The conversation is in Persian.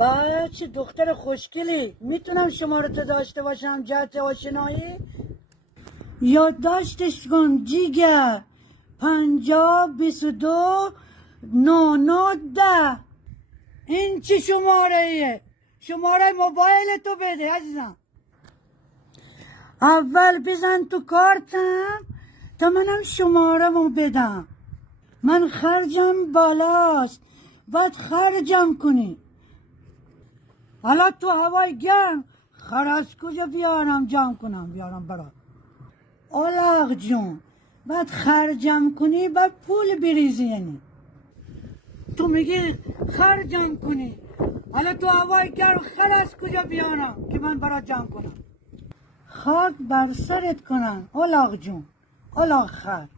بچه دختر خوشگلی، میتونم شماره تو داشته باشم جهت آشنایی؟ یادداشتش کن جیگر. 50 22 99 10. این چی شماره ایه؟ شماره موبایل تو بده عزیزم. اول بزن تو کارتم تا منم شماره مو بدم. من خرجم بالاست، باید خرجم کنی. حالا تو هوای گرم خر از کجا بیارم جمع کنم بیارم برات؟ اولاغ جون باید خرجم کنی باید پول بریزی. یعنی تو میگی خرجم کنی، حالا تو هوای گرم خر از کجا بیارم که من برات جمع کنم؟ خاک بر سرت کنن اولاغ جون، اولاغ خر.